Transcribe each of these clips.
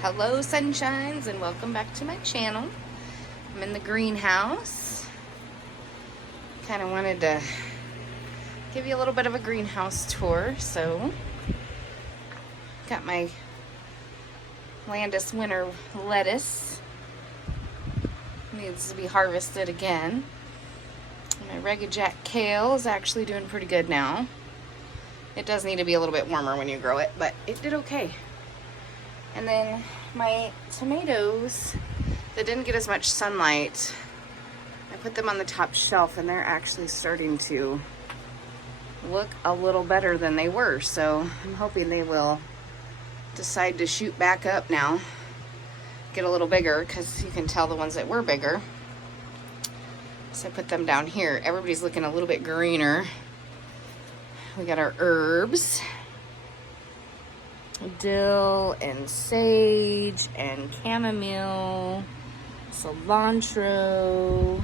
Hello sunshines and welcome back to my channel. I'm in the greenhouse. Kind of wanted to give you a little bit of a greenhouse tour. So got my Landis winter lettuce. Needs to be harvested again. My Reggae kale is actually doing pretty good now. It does need to be a little bit warmer when you grow it, but it did okay. And then my tomatoes that didn't get as much sunlight, I put them on the top shelf and they're actually starting to look a little better than they were. So I'm hoping they will decide to shoot back up now, get a little bigger, because you can tell the ones that were bigger. So I put them down here. Everybody's looking a little bit greener. We got our herbs. Dill and sage and chamomile, cilantro,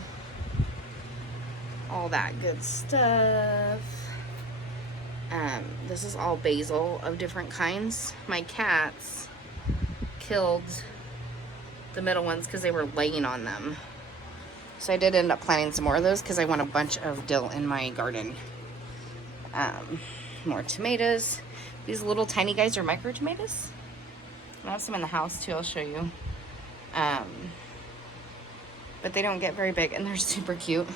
all that good stuff. This is all basil of different kinds. My cats killed the middle ones because they were laying on them. So I did end up planting some more of those because I want a bunch of dill in my garden. More tomatoes. These little tiny guys are micro tomatoes. I have some in the house too, I'll show you. But they don't get very big and they're super cute.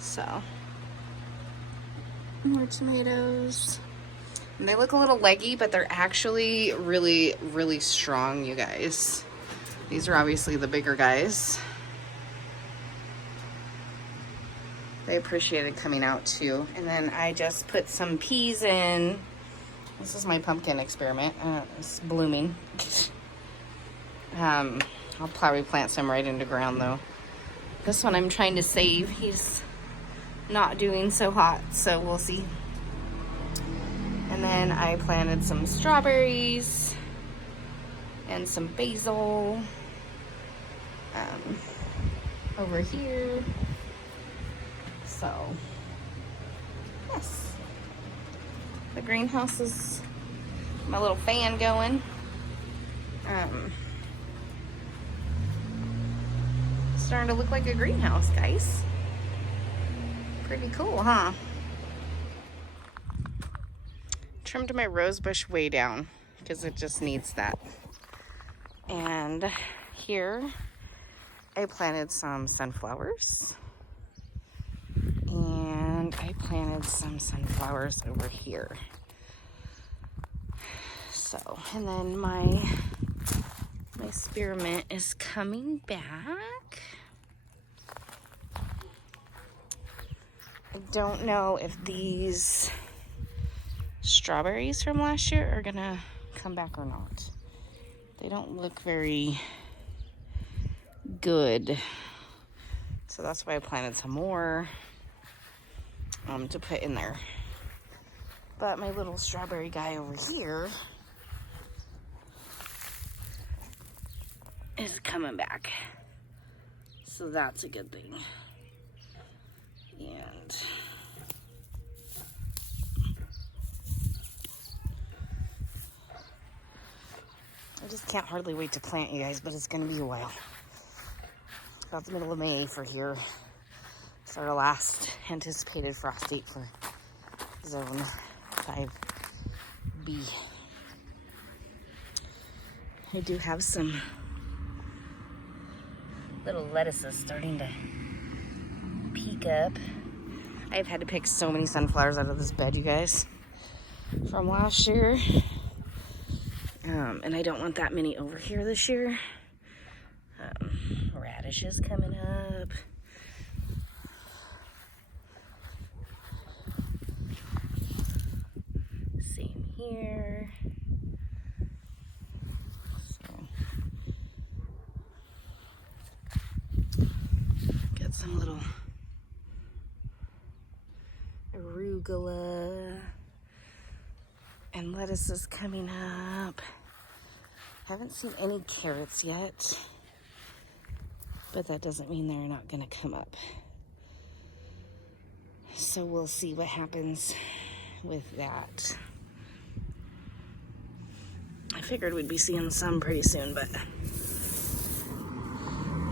So, more tomatoes. And they look a little leggy, but they're actually really, really strong, you guys. These are obviously the bigger guys. They appreciated coming out too. And then I just put some peas in. This is my pumpkin experiment. It's blooming. I'll probably plant some right into ground though. This one I'm trying to save. He's not doing so hot, so we'll see. And then I planted some strawberries and some basil over here. So, yes, the greenhouse is my little fan going. Starting to look like a greenhouse, guys. Pretty cool, huh? Trimmed my rose bush way down because it just needs that. And here I planted some sunflowers. And I planted some sunflowers over here. So, and then my spearmint is coming back. I don't know if these strawberries from last year are gonna come back or not. They don't look very good. So that's why I planted some more. To put in there. But my little strawberry guy over here is coming back. So that's a good thing. And I just can't hardly wait to plant, you guys, but it's gonna be a while. About the middle of May for here. It's our last anticipated frost date for zone 5B. I do have some little lettuces starting to peek up. I've had to pick so many sunflowers out of this bed, you guys, from last year. And I don't want that many over here this year. Radishes coming up. Here. So, got some little arugula and lettuces coming up. Haven't seen any carrots yet, but that doesn't mean they're not gonna come up. So we'll see what happens with that. I figured we'd be seeing some pretty soon, but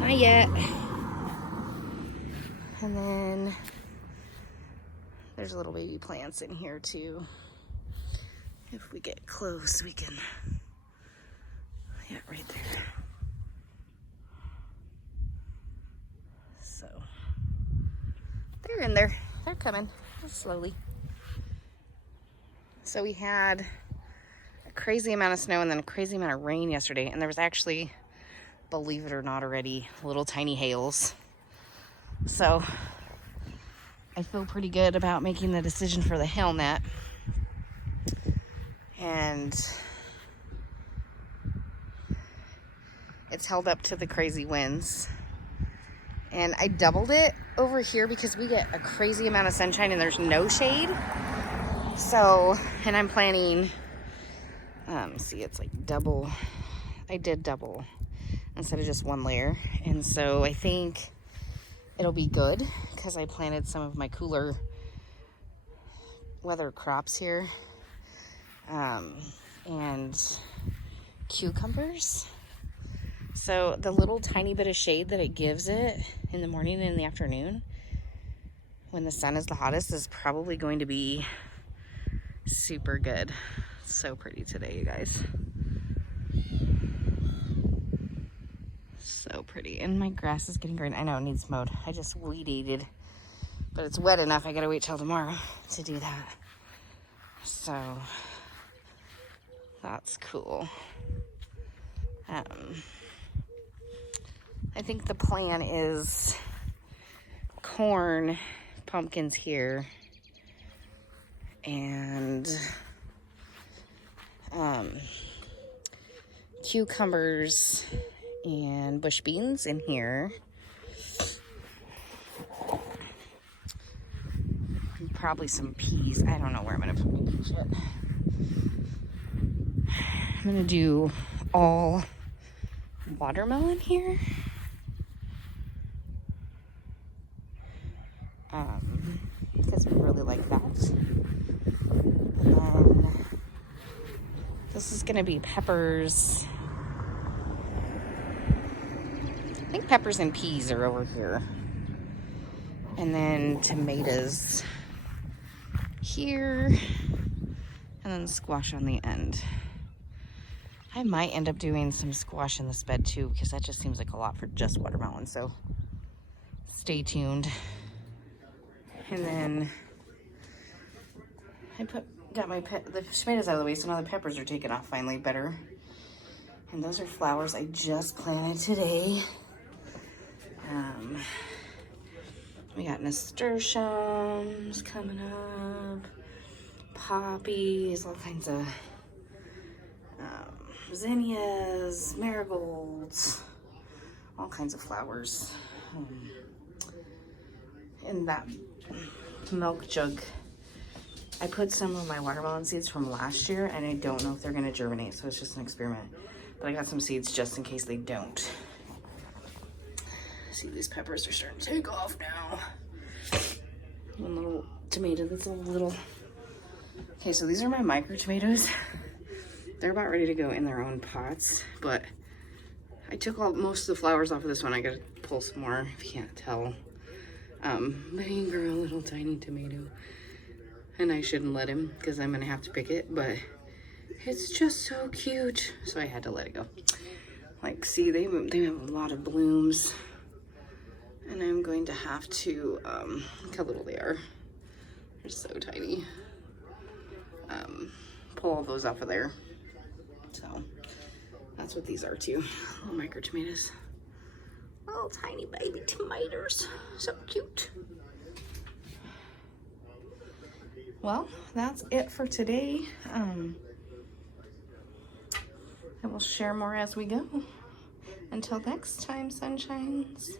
not yet. And then there's little baby plants in here too. If we get close, we can, yeah, right there. So they're in there, they're coming just slowly. So we had a crazy amount of snow and then a crazy amount of rain yesterday, and there was actually, believe it or not already, little tiny hails. So I feel pretty good about making the decision for the hail net. And it's held up to the crazy winds. And I doubled it over here because we get a crazy amount of sunshine and there's no shade. So, and I'm planning, see, it's like double. I did double instead of just one layer. And so I think it'll be good because I planted some of my cooler weather crops here. And cucumbers. So the little tiny bit of shade that it gives it in the morning and in the afternoon when the sun is the hottest is probably going to be super good. So pretty today, you guys. So pretty. And my grass is getting green. I know it needs mowed. I just weed eated, but it's wet enough. I gotta wait till tomorrow to do that. So that's cool. I think the plan is corn, pumpkins here, and cucumbers and bush beans in here. And probably some peas. I don't know where I'm gonna put my peas yet. I'm gonna do all watermelon here. Because we really like that. And then this is gonna be peppers. I think peppers and peas are over here. And then tomatoes here. And then squash on the end. I might end up doing some squash in this bed too, because that just seems like a lot for just watermelon. So stay tuned. And then I got the tomatoes out of the way, so now the peppers are taken off finally better. And those are flowers I just planted today. We got nasturtiums coming up, poppies, all kinds of zinnias, marigolds, all kinds of flowers. In that milk jug, I put some of my watermelon seeds from last year, and I don't know if they're gonna germinate, so it's just an experiment. But I got some seeds just in case they don't. See, these peppers are starting to take off now. One little tomato that's a little... Okay, so these are my micro tomatoes. They're about ready to go in their own pots, but I took most of the flowers off of this one. I gotta pull some more, if you can't tell. But he can grow a little tiny tomato, and I shouldn't let him because I'm gonna have to pick it, but it's just so cute. So I had to let it go. Like, see, they have a lot of blooms, and I'm going to have to, look how little they are. They're so tiny. Pull all those off of there. So that's what these are too. Little micro tomatoes. Little tiny baby tomatoes. So cute. Well, that's it for today. I will share more as we go. Until next time, sunshines.